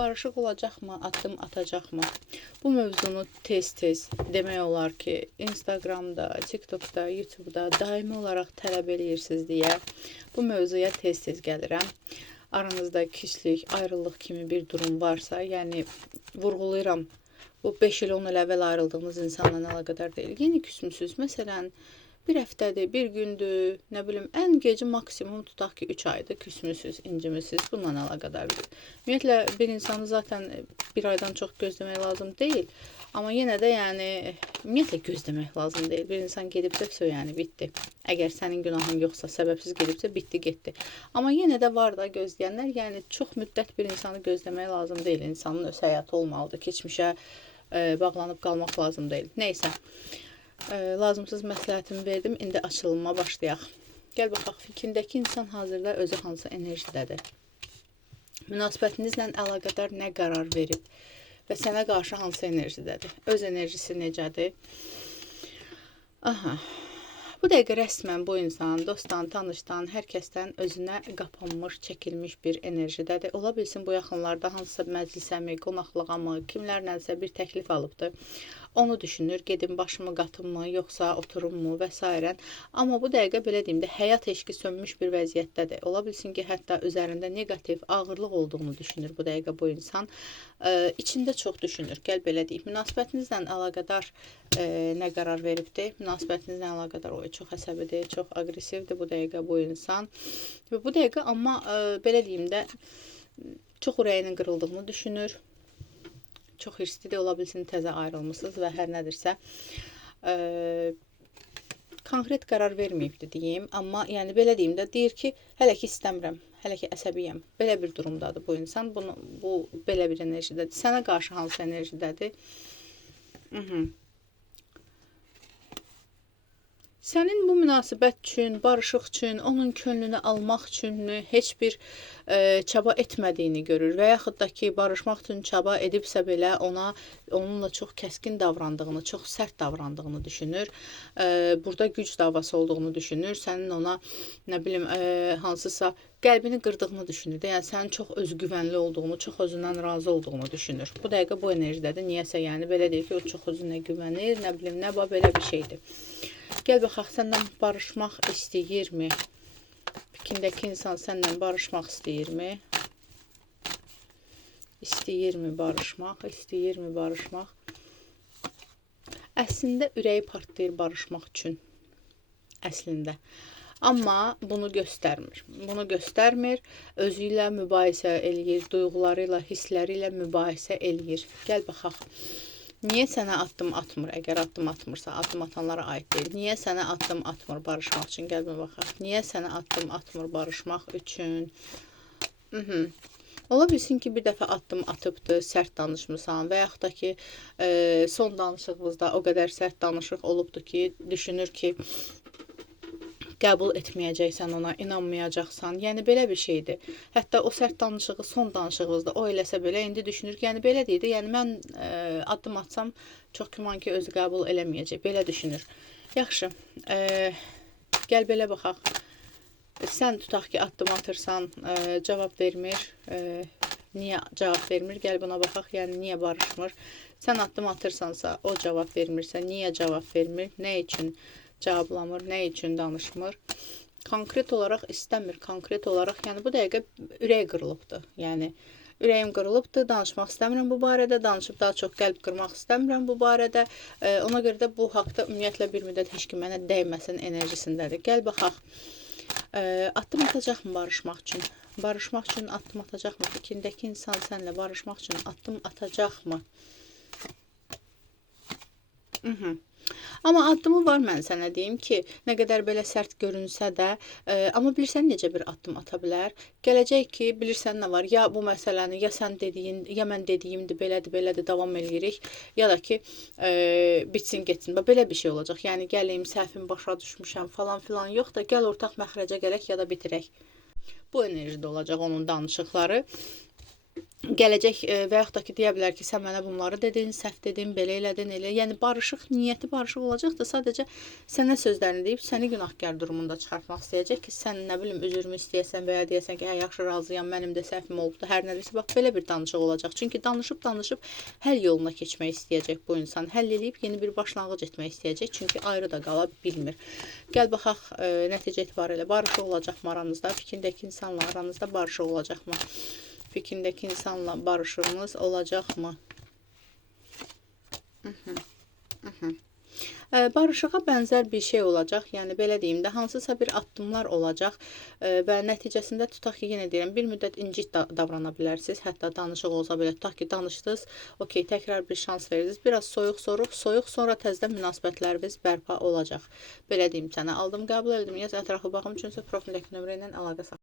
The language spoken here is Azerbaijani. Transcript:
barışıq olacaqmı, addım atacaqmı? Bu mövzunu tez-tez demək olar ki, Instagramda, TikTokda, YouTube'da daimi olaraq tələb eləyirsiniz deyə bu mövzuya tez-tez gəlirəm. Aranızda küslük, ayrılıq kimi bir durum varsa, yəni vurğulayıram, bu 5 il, 10 il əvvəl ayrıldığınız insanla əlaqədar deyil. Yeni küsmüsünüz, məsələn, bir həftədir, bir gündür, nə bilim, ən gecə maksimum tutaq ki, 3 aydır, küsmüsünüz, incimisiz, bununla əlaqədardır. Ümumiyyətlə, bir insanı zaten bir aydan çox gözləmək lazım deyil. Amma yenə də, yəni, ümumiyyətlə gözləmək lazım deyil. Bir insan gedibsə, yəni, bitdi. Əgər sənin günahın yoxsa, səbəbsiz gedibsə, bitdi, getdi. Amma yenə də var da gözləyənlər, yəni, çox müddət bir insanı gözləmək lazım deyil. İnsanın öz həyatı olmalıdır, keçmişə bağlanıb qalmaq lazım deyil. Neysə. Lazımsız məsləhətimi verdim. İndi açılımına başlayaq. Gəl baxaq, fikrindəki insan hazırda özü hansı enerjidədir? Münasibətinizlə əlaqədar nə qərar verib və sənə qarşı hansı enerjidədir? Öz enerjisi necədir? Aha. Bu dəqiqə rəsmən bu insan dostdan, tanışdan, hər kəsdən özünə qapanmış, çəkilmiş bir enerjidədir. Ola bilsin bu yaxınlarda hansısa məclisəmi, qonaqlığamı, kimlərlənsə bir təklif alıbdır. Onu düşünür, gedim başımı qatımmı, yoxsa oturummu və s. Amma bu dəqiqə belə deyim də, həyat eşqi sönmüş bir vəziyyətdədir. Ola bilsin ki, hətta üzərində negativ, ağırlıq olduğunu düşünür bu dəqiqə bu insan. İçində çox düşünür. Gəl belə deyim, münasibətinizlə əlaqədar nə qərar veribdir? Münasibətinizlə əlaqədar o çox əsəbidir, çox aqressivdir bu dəqiqə bu insan. Və bu dəqiqə amma belə deyim də, çox ürəyinin qırıldığını düşünür. Çox hirstlidir, ola bilsin təzə ayrılmışsınız və hər nədirsə konkret qərar verməyibdir deyim. Amma yəni belə deyim də, deyir ki, hələ ki istəmirəm, hələ ki əsəbiyəm. Belə bir durumdadır bu insan, bu belə bir enerjidədir. Sənə qarşı hansı enerjidədir? Sənin bu münasibət üçün, barışıq üçün, onun könlünü almaq üçünmü heç bir çaba etmədiyini görür və yaxud da ki, barışmaq üçün çaba edibsə belə onunla çox kəskin davrandığını, çox sərt davrandığını düşünür. Burada güc davası olduğunu düşünür. Sənin ona, nə bilim, hansısa qəlbini qırdığını düşünür. Yəni, sənin çox özgüvənli olduğunu, çox özündən razı olduğunu düşünür. Bu dəqiqə bu enerjidədir. Niyəsə, yəni, belə deyir ki, o çox özünə güvənir, nə bilim, nə belə bir şeydir. Gəl baxaq, səndən barışmaq istəyirmi? Fikrindəki insan səndən barışmaq istəyirmi? İstəyirmi barışmaq? İstəyirmi barışmaq? Əslində ürəyi partlayır barışmaq üçün. Əslində. Amma bunu göstərmir. Bunu göstərmir. Özü ilə mübahisə eləyir, duyğuları ilə, hissləri ilə mübahisə eləyir. Gəl baxaq. Niyə sənə addım atmır? Əgər addım atmırsa, addım atanlara aid deyil. Niyə sənə addım atmır barışmaq üçün? Gəlmə baxaq. Niyə sənə addım atmır barışmaq üçün? Ola bilsin ki, bir dəfə addım atıbdır, sərt danışmısan və yaxud da ki, son danışığınızda o qədər sərt danışıq olubdur ki, düşünür ki, qəbul etməyəcəksən ona, inanmayacaqsan. Yəni, belə bir şeydir. Hətta o sərt danışığı, son danışığınızda o eləsə belə, indi düşünür ki, yəni, belə deyildi. Yəni, mən addım atsam, çox güman ki, özü qəbul eləməyəcək. Belə düşünür. Yaxşı, gəl belə baxaq. Sən tutaq ki, addım atırsan, cavab vermir. Niyə cavab vermir? Gəl buna baxaq. Yəni, niyə barışmır? Sən addım atırsansa, o cavab vermirsə, niyə cavab vermir? Nə üçün cavablamır, nə üçün danışmır? Konkret olaraq istəmir, konkret olaraq, yəni bu dəqiqə ürək qırılıbdır. Yəni, ürəyim qırılıbdır, danışmaq istəmirəm bu barədə, danışıb daha çox qəlb qırmaq istəmirəm bu barədə. Ona görə də bu haqda ümumiyyətlə bir müddət heç ki mənə dəyməsin enerjisindədir. Gəl baxaq, addım atacaqmı barışmaq üçün? Barışmaq üçün addım atacaqmı? Fikrindəki insan sənlə barışmaq üçün addım atacaqmı? Amma addımı var, mən sənə deyim ki, nə qədər belə sərt görünsə də, amma bilirsən necə bir addım ata bilər? Gələcək ki, bilirsən nə var? Ya bu məsələni, ya sən dediyin, ya mən dediyimdir, belədir, davam eləyirik, ya da ki, bitsin, getsin. Belə bir şey olacaq. Yəni, gələyim, səhvim başa düşmüşəm, falan filan yox da, gəl ortaq məxrəcə gələk, ya da bitirək. Bu enerjide olacaq onun danışıqları. gələcək və yaxud da ki, deyə bilər ki, sən mənə bunları dedin, səhv dedin, belə elədin, elə. Yəni barışıq, niyyəti barışıq olacaq da sadəcə sənə sözlərini deyib səni günahkar durumunda çıxartmaq istəyəcək ki, sən nə bilim üzrümü istəyəsən və ya deyəsən ki, hə yaxşı razıyam, mənim də səhvim olubdu, hər nədirsə bax belə bir danışıq olacaq. Çünki danışıb həll yoluna keçmək istəyəcək bu insan. Həll eləyib yeni bir başlanğıc etmək istəyəcək. Çünki ayrı da qala bilmir. Gəl baxaq nəticə etibarilə barışıq olacaqmı aranızda? Fikrindəki insanla aranızda barışıq olacaqmı? Fikrindəki insanla barışığınız olacaqmı? Barışığa bənzər bir şey olacaq. Yəni belə deyim də, hansısa bir addımlar olacaq və nəticəsində tutaq ki, yenə deyirəm, bir müddət incik davrana bilərsiniz. Hətta danışıq olsa belə, tutaq ki, danışdınız, okey, təkrar bir şans verirsiniz. Biraz soyuq, sonra təzədən münasibətləriniz bərpa olacaq. Belə deyim sənə. Aldım, qəbul etdim. Yaz ətraflı baxım üçünsə profildəki nömrə ilə əlaqə saxlayın.